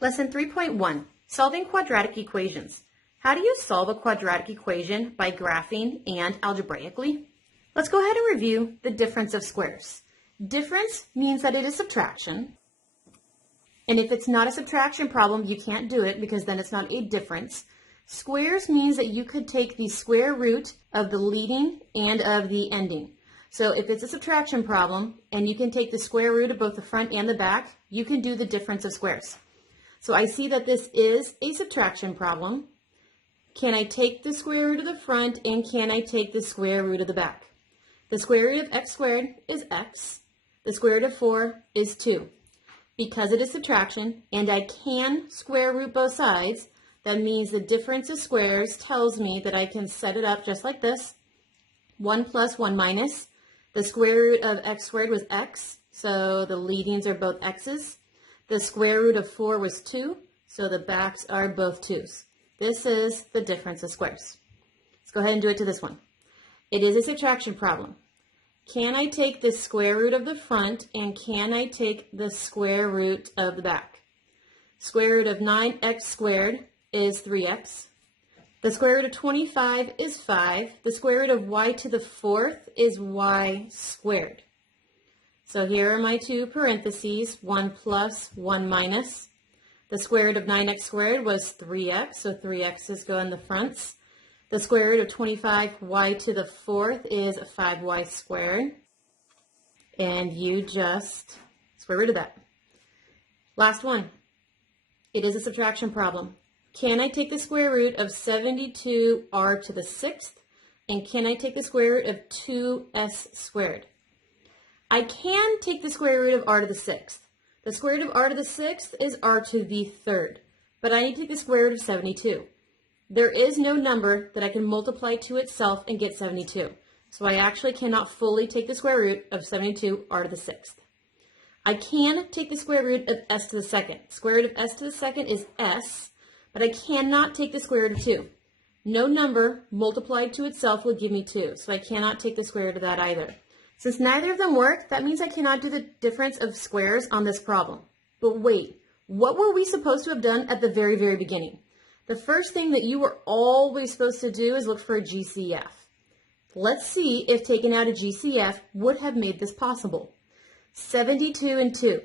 Lesson 3.1, Solving Quadratic Equations. How do you solve a quadratic equation by graphing and algebraically? Let's go ahead and review the difference of squares. Difference means that it is subtraction. And if it's not a subtraction problem, you can't do it because then it's not a difference. Squares means that you could take the square root of the leading and of the ending. So if it's a subtraction problem and you can take the square root of both the front and the back, you can do the difference of squares. So I see that this is a subtraction problem. Can I take the square root of the front and can I take the square root of the back? The square root of x squared is x. The square root of 4 is 2. Because it is subtraction and I can square root both sides, that means the difference of squares tells me that I can set it up just like this. 1 plus 1 minus. The square root of x squared was x, so the leadings are both x's. The square root of 4 was 2, so the backs are both 2's. This is the difference of squares. Let's go ahead and do it to this one. It is a subtraction problem. Can I take the square root of the front and can I take the square root of the back? Square root of 9x squared is 3x. The square root of 25 is 5. The square root of y to the 4th is y squared. So here are my two parentheses, 1 plus, 1 minus. The square root of 9x squared was 3x, so 3x's go in the fronts. The square root of 25y to the 4th is 5y squared. And you just square root of that. Last one. It is a subtraction problem. Can I take the square root of 72r to the 6th? And can I take the square root of 2s squared? I can take the square root of r to the 6th. The square root of r to the 6th is r to the 3rd. But I need to take the square root of 72. There is no number that I can multiply to itself and get 72. So I actually cannot fully take the square root of 72 r to the 6th. I can take the square root of s to the 2nd. Square root of s to the 2nd is s, but I cannot take the square root of 2. No number multiplied to itself will give me 2, so I cannot take the square root of that either. Since neither of them work, that means I cannot do the difference of squares on this problem. But wait, what were we supposed to have done at the very, very beginning? The first thing that you were always supposed to do is look for a GCF. Let's see if taking out a GCF would have made this possible. 72 and 2.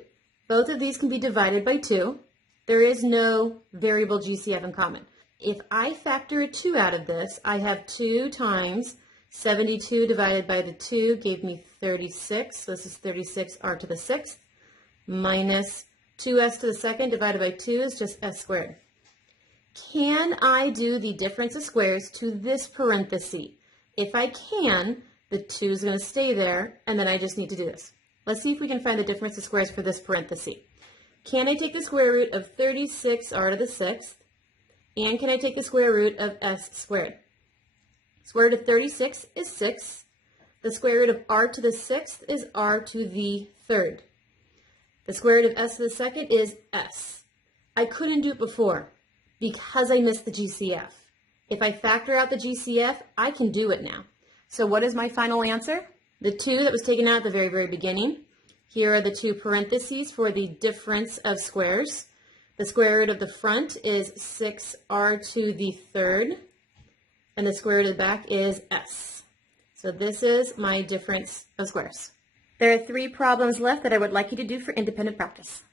Both of these can be divided by 2. There is no variable GCF in common. If I factor a 2 out of this, I have 2 times 72 divided by the 2 gave me 36. So this is 36r to the 6th minus 2s to the 2nd divided by 2 is just s squared. Can I do the difference of squares to this parenthesis? If I can, the 2 is going to stay there, and then I just need to do this. Let's see if we can find the difference of squares for this parenthesis. Can I take the square root of 36r to the 6th? And can I take the square root of s squared? Square root of 36 is 6. The square root of r to the 6th is r to the 3rd. The square root of s to the 2nd is s. I couldn't do it before because I missed the GCF. If I factor out the GCF, I can do it now. So what is my final answer? The 2 that was taken out at the very, very beginning. Here are the two parentheses for the difference of squares. The square root of the front is 6r to the 3rd. And the square root of the back is s. So this is my difference of squares. There are 3 problems left that I would like you to do for independent practice.